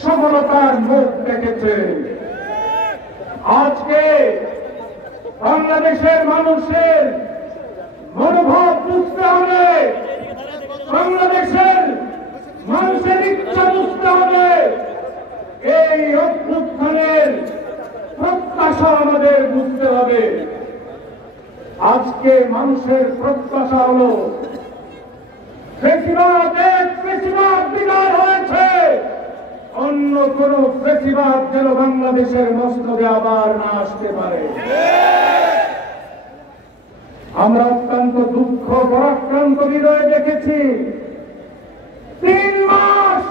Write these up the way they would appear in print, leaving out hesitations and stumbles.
সফলতার মুখ দেখেছে। আজকে বাংলাদেশের মানুষের মনোভাব বুঝতে হবে, বাংলাদেশের মানুষের ইচ্ছা বুঝতে হবে। এই অভ্যুত্থানের প্রত্যাশা আমাদের বুঝতে হবে। আজকে মানুষের প্রত্যাশা হলো ফেসিবাদ বিদায় হয়েছে, অন্য কোন ফেসিবাদ যেন বাংলাদেশের মস্তকে আবার না আসতে পারে। আমরা অত্যন্ত দুঃখ পরাক্রান্ত হৃদয়ে দেখেছি 3 মাস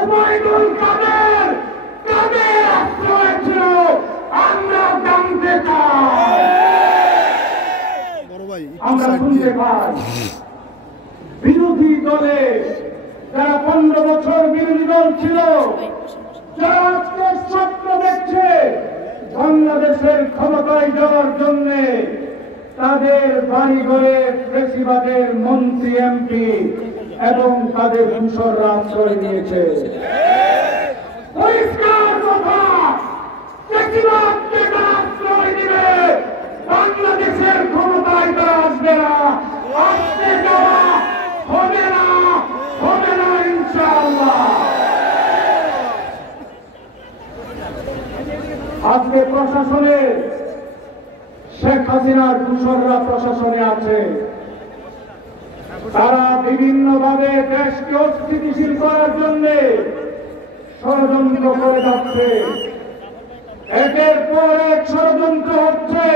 ওবায়দুল কাদের আশ্রয় ছিল। আমরা জানতে চাই, আমরা শুনতে পাই বিরোধী দলে যারা 15 বছর বিরোধী দল ছিল, যারা আজকে স্বপ্ন দেখছে বাংলাদেশের ক্ষমতায় যাওয়ার জন্য, তাদের বাড়ি ঘরে ফেসিবাদের মন্ত্রী এমপি এবং তাদের দূষররা আশ্রয় নিয়েছে। পরিষ্কার কথা, ফেসিবাদকে যারা আশ্রয় দিবে বাংলাদেশের ক্ষমতায় তারা আসবে না, আসতে যাওয়া হবে না, হবে না ইনশাআল্লাহ। আজকে প্রশাসনে শেখ হাসিনার দূষররা প্রশাসনে আছে, তারা বিভিন্ন ভাবে দেশকে অস্থিতিশীল করার জন্য ষড়যন্ত্র করে যাচ্ছে। একের পর এক ষড়যন্ত্র হচ্ছে।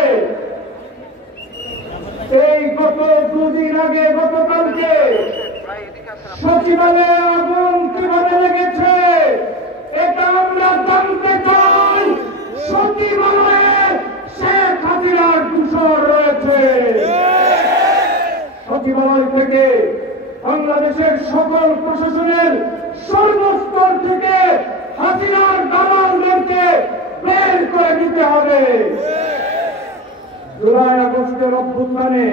এই গত 2 দিন আগে, গতকালকে সচিবালয়ে আগুন কিভাবে লেগেছে এটা আমরা জানতে চাই। সচিবালয়ে শেখ হাসিনার দূষর রয়েছে। সচিবালয় থেকে বাংলাদেশের সকল প্রশাসনের সর্বস্তর থেকে হাসিনার দালালদেরকে বের করে দিতে হবে। জুলাই আগস্টের অভ্যুত্থানে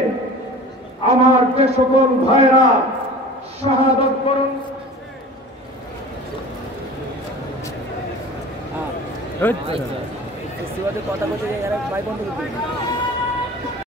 আমার যে সকল ভাইরা শাহাদত বরণ কথা বলতে ভাই বন্ধ